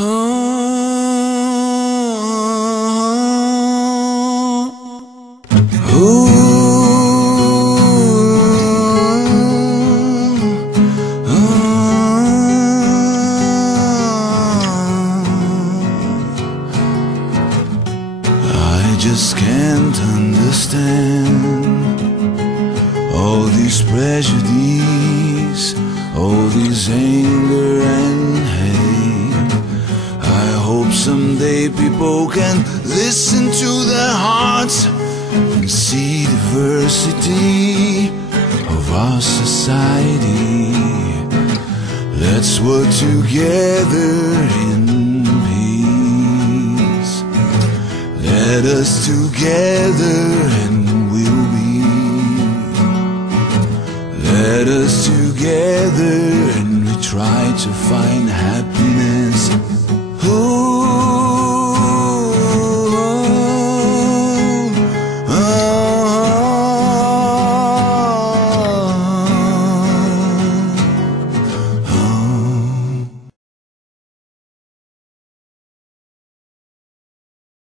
I just can't understand all these prejudice, all this anger and hate. I hope someday people can listen to their hearts and see diversity of our society. Let's work together in peace. Let us together and we'll be. Let us together and we try to find